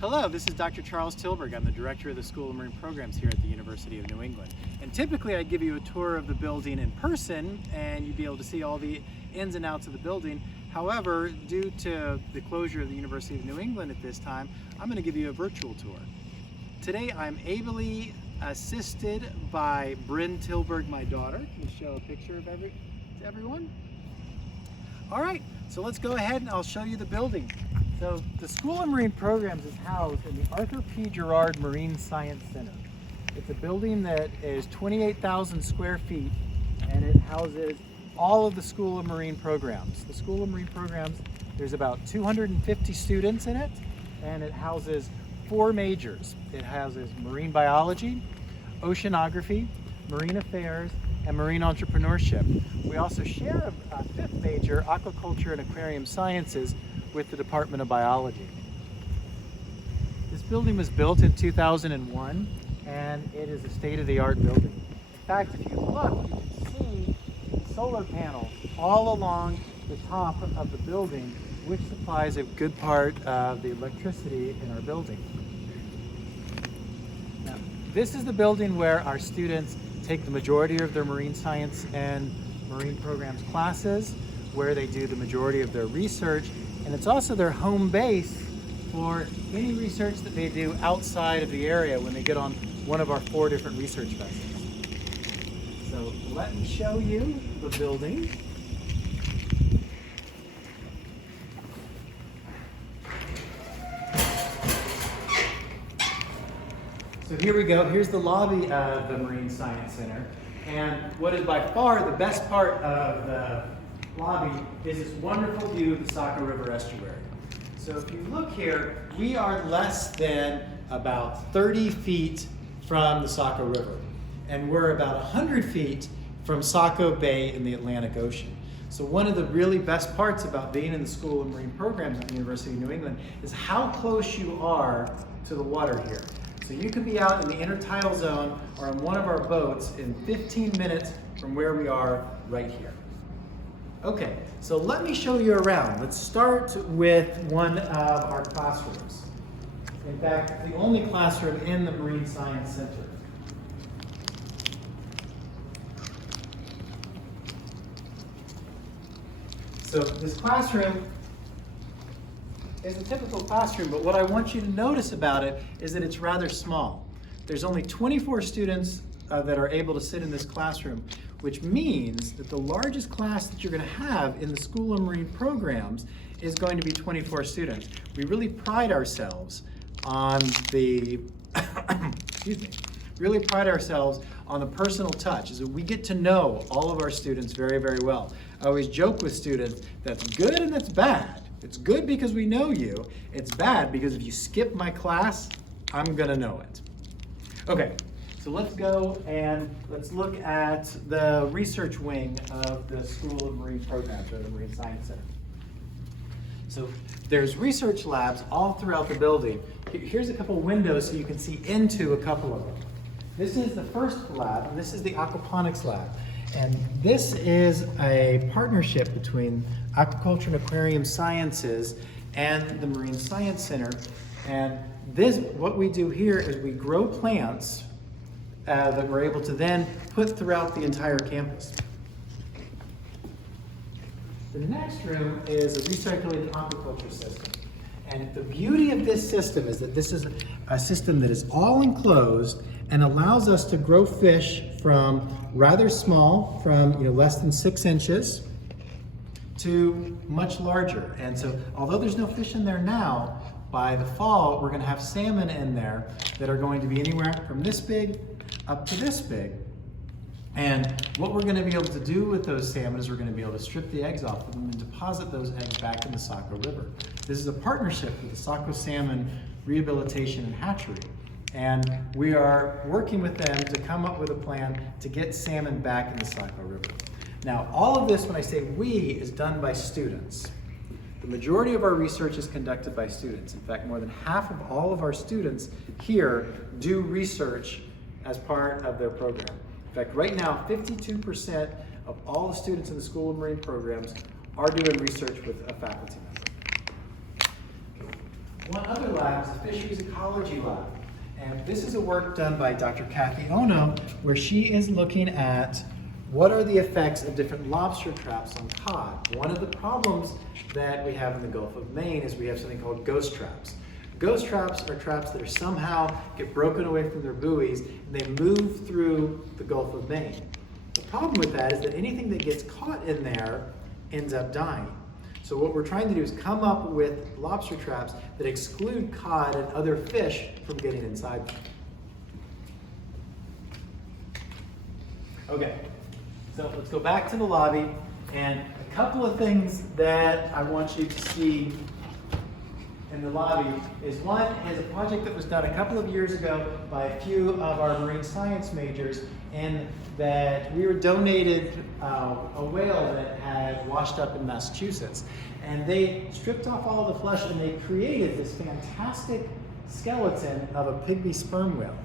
Hello, this is Dr. Charles Tilburg. I'm the Director of the School of Marine Programs here at the University of New England. And typically I'd give you a tour of the building in person and you'd be able to see all the ins and outs of the building. However, due to the closure of the University of New England at this time, I'm going to give you a virtual tour. Today I'm ably assisted by Bryn Tilburg, my daughter. Can you show a picture of to everyone? All right, so let's go ahead and I'll show you the building. So the School of Marine Programs is housed in the Arthur P. Gerard Marine Science Center. It's a building that is 28,000 square feet and it houses all of the School of Marine Programs. The School of Marine Programs, there's about 250 students in it and it houses 4 majors. It houses marine biology, oceanography, marine affairs, and marine entrepreneurship. We also share a 5th major, aquaculture and aquarium sciences, with the Department of Biology. This building was built in 2001 and it is a state-of-the-art building. In fact, if you look, you can see solar panels all along the top of the building, which supplies a good part of the electricity in our building. Now, this is the building where our students take the majority of their marine science and marine programs classes, where they do the majority of their research, and it's also their home base for any research that they do outside of the area when they get on one of our 4 different research vessels. So let me show you the building. So here we go. Here's the lobby of the Marine Science Center. And what is by far the best part of the lobby is this wonderful view of the Saco River estuary. So if you look here, we are less than about 30 feet from the Saco River. And we're about 100 feet from Saco Bay in the Atlantic Ocean. So one of the really best parts about being in the School of Marine Programs at the University of New England is how close you are to the water here. So you could be out in the intertidal zone or on one of our boats in 15 minutes from where we are right here. Okay, so let me show you around. Let's start with one of our classrooms. In fact, the only classroom in the Marine Science Center. So this classroom is a typical classroom, but what I want you to notice about it is that it's rather small. There's only 24 students that are able to sit in this classroom, which means that the largest class that you're going to have in the School of Marine Programs is going to be 24 students. We really pride ourselves on the, really pride ourselves on the personal touch, is that we get to know all of our students very, very well. I always joke with students, that's good and that's bad. It's good because we know you. It's bad because if you skip my class, I'm gonna know it. Okay. So let's go and let's look at the research wing of the School of Marine Programs, or the Marine Science Center. So there's research labs all throughout the building. Here's a couple windows so you can see into a couple of them. This is the first lab, and this is the aquaponics lab. And this is a partnership between Aquaculture and Aquarium Sciences and the Marine Science Center. And what we do here is we grow plants that we're able to then put throughout the entire campus. The next room is a recirculating aquaculture system. And the beauty of this system is that this is a system that is all enclosed and allows us to grow fish from rather small, from less than 6 inches, to much larger. And so although there's no fish in there now, by the fall we're going to have salmon in there that are going to be anywhere from this big up to this big. And what we're going to be able to do with those salmon is we're going to be able to strip the eggs off of them and deposit those eggs back in the Saco River. This is a partnership with the Saco Salmon Rehabilitation and Hatchery. And we are working with them to come up with a plan to get salmon back in the Saco River. Now, all of this, when I say we, is done by students. The majority of our research is conducted by students. In fact, more than half of all of our students here do research as part of their program. In fact, right now, 52% of all the students in the School of Marine Programs are doing research with a faculty member. One other lab is the Fisheries Ecology Lab. And this is a work done by Dr. Kathy Ono, where she is looking at what are the effects of different lobster traps on cod. One of the problems that we have in the Gulf of Maine is we have something called ghost traps. Ghost traps are traps that are somehow get broken away from their buoys and they move through the Gulf of Maine. The problem with that is that anything that gets caught in there ends up dying. So what we're trying to do is come up with lobster traps that exclude cod and other fish from getting inside them. Okay, so let's go back to the lobby, and a couple of things that I want you to see in the lobby is one is a project that was done a couple of years ago by a few of our marine science majors, and that we were donated a whale that had washed up in Massachusetts. And they stripped off all the flesh and they created this fantastic skeleton of a pygmy sperm whale.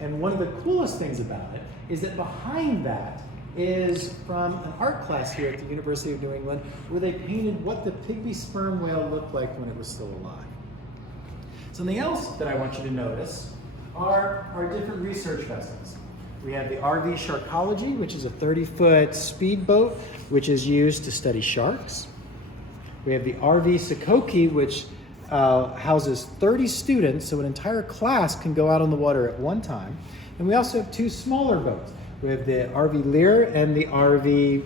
And one of the coolest things about it is that behind that is from an art class here at the University of New England, where they painted what the pygmy sperm whale looked like when it was still alive. Something else that I want you to notice are our different research vessels. We have the RV Sharkology, which is a 30-foot speedboat, which is used to study sharks. We have the RV Sokoke, which houses 30 students, so an entire class can go out on the water at one time. And we also have two smaller boats. We have the RV Lear and the RV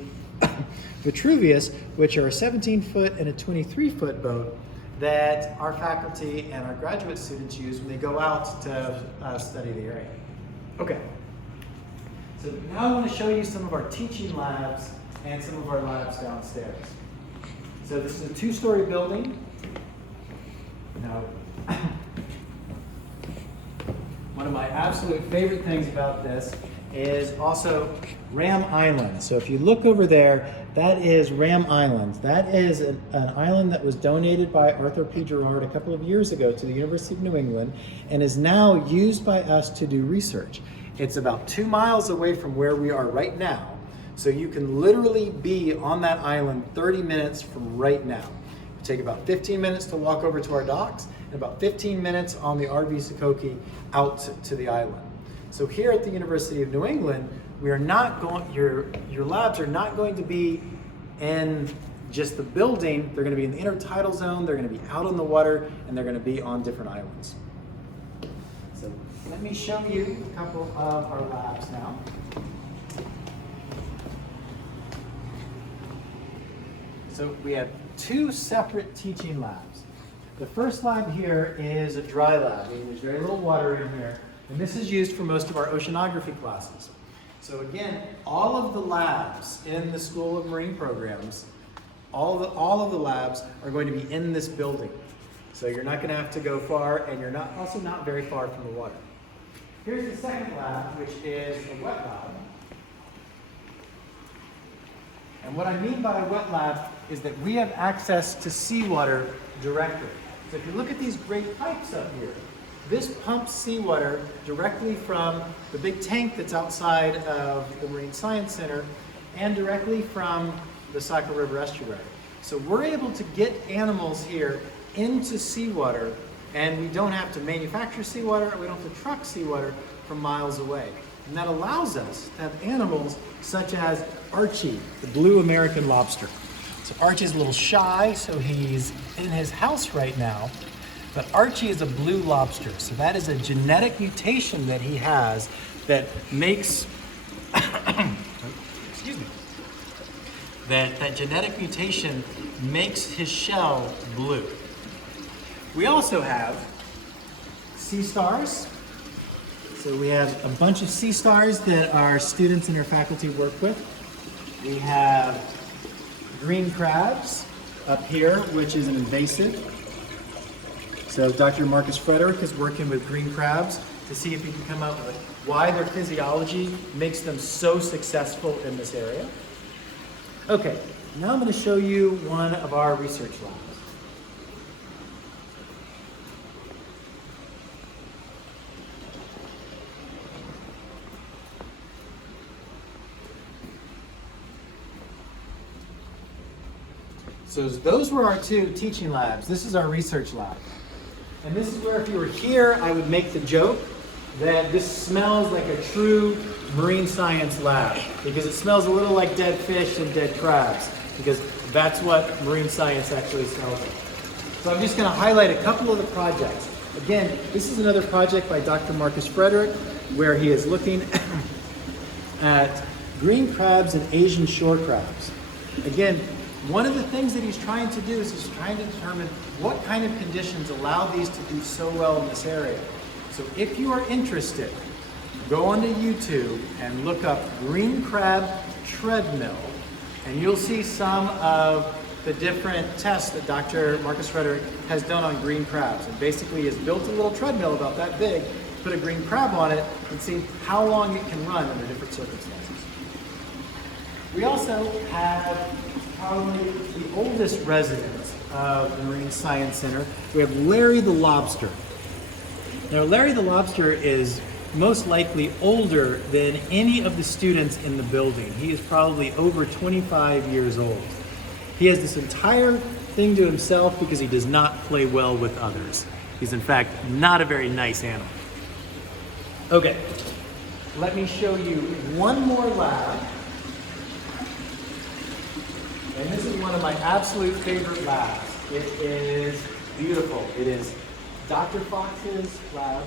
Vitruvius, which are a 17-foot and a 23-foot boat that our faculty and our graduate students use when they go out to study the area. Okay. So now I want to show you some of our teaching labs and some of our labs downstairs. So this is a 2-story building. Now, one of my absolute favorite things about this is also Ram Island. So if you look over there, that is Ram Island. That is an island that was donated by Arthur P. Gerard a couple of years ago to the University of New England and is now used by us to do research. It's about 2 miles away from where we are right now. So you can literally be on that island 30 minutes from right now. It take about 15 minutes to walk over to our docks and about 15 minutes on the RV Sokoke out to the island. So here at the University of New England, we are not going, your labs are not going to be in just the building. They're going to be in the intertidal zone, they're going to be out on the water, and they're going to be on different islands. So let me show you a couple of our labs now. So we have 2 separate teaching labs. The first lab here is a dry lab. There's very little water in here, and this is used for most of our oceanography classes. So again, all of the labs in the School of Marine Programs, all of the labs are going to be in this building. So you're not going to have to go far, and you're also not very far from the water. Here's the second lab, which is a wet lab. And what I mean by a wet lab is that we have access to seawater directly. So if you look at these great pipes up here, this pumps seawater directly from the big tank that's outside of the Marine Science Center and directly from the Saco River Estuary. So we're able to get animals here into seawater, and we don't have to manufacture seawater, we don't have to truck seawater from miles away. And that allows us to have animals such as Archie, the blue American lobster. So Archie's a little shy, so he's in his house right now. But Archie is a blue lobster, so that is a genetic mutation that he has that makes, excuse me, that genetic mutation makes his shell blue. We also have sea stars. So we have a bunch of sea stars that our students and our faculty work with. We have green crabs up here, which is an invasive. So Dr. Marcus Frederick is working with green crabs to see if he can come up with why their physiology makes them so successful in this area. Okay, now I'm going to show you one of our research labs. So those were our 2 teaching labs. This is our research lab. And this is where if you were here, I would make the joke that this smells like a true marine science lab because it smells a little like dead fish and dead crabs because that's what marine science actually smells like. So I'm just going to highlight a couple of the projects. Again, this is another project by Dr. Marcus Frederick where he is looking at green crabs and Asian shore crabs. Again, one of the things that he's trying to do is he's trying to determine what kind of conditions allow these to do so well in this area. So if you are interested, go onto YouTube and look up green crab treadmill, and you'll see some of the different tests that Dr. Marcus Frederick has done on green crabs. And basically has built a little treadmill about that big, put a green crab on it, and see how long it can run under different circumstances. We also have probably the oldest resident of the Marine Science Center. We have Larry the Lobster. Now, Larry the Lobster is most likely older than any of the students in the building. He is probably over 25 years old. He has this entire thing to himself because he does not play well with others. He's in fact not a very nice animal. Okay, let me show you one more lab. And this is one of my absolute favorite labs. It is beautiful. It is Dr. Fox's lab.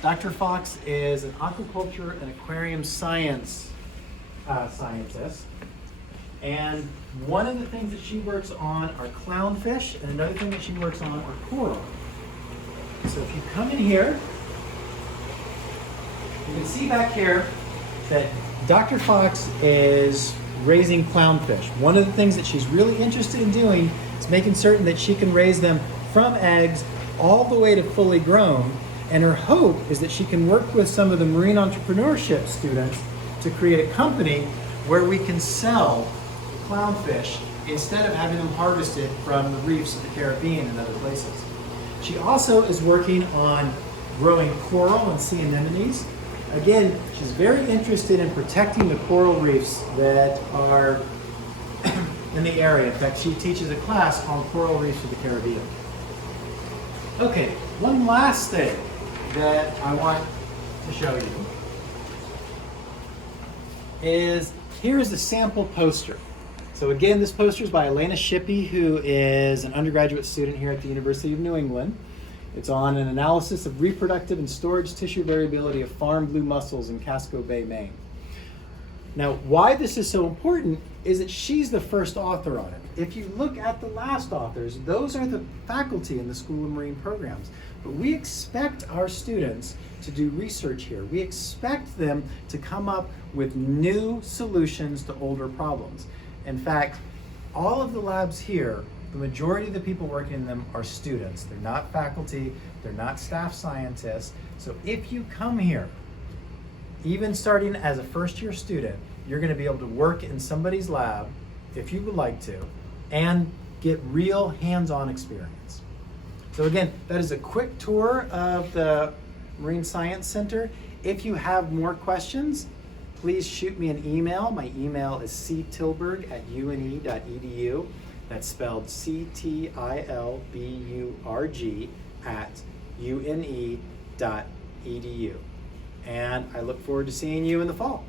Dr. Fox is an aquaculture and aquarium science scientist. And one of the things that she works on are clownfish, and another thing that she works on are coral. So if you come in here, you can see back here that Dr. Fox is raising clownfish. One of the things that she's really interested in doing is making certain that she can raise them from eggs all the way to fully grown. And her hope is that she can work with some of the marine entrepreneurship students to create a company where we can sell clownfish instead of having them harvested from the reefs of the Caribbean and other places. She also is working on growing coral and sea anemones. Again, she's very interested in protecting the coral reefs that are in the area. In fact, she teaches a class on coral reefs of the Caribbean. Okay, one last thing that I want to show you is here is a sample poster. So again, this poster is by Elena Shippey, who is an undergraduate student here at the University of New England. It's on an analysis of reproductive and storage tissue variability of farm blue mussels in Casco Bay, Maine. Now, why this is so important is that she's the first author on it. If you look at the last authors, those are the faculty in the School of Marine Programs. But we expect our students to do research here. We expect them to come up with new solutions to older problems. In fact, all of the labs here, the majority of the people working in them are students. They're not faculty, they're not staff scientists. So if you come here, even starting as a first-year student, you're going to be able to work in somebody's lab, if you would like to, and get real hands-on experience. So again, that is a quick tour of the Marine Science Center. If you have more questions, please shoot me an email. My email is ctilburg@une.edu. That's spelled CTILBURG@une.edu. And I look forward to seeing you in the fall.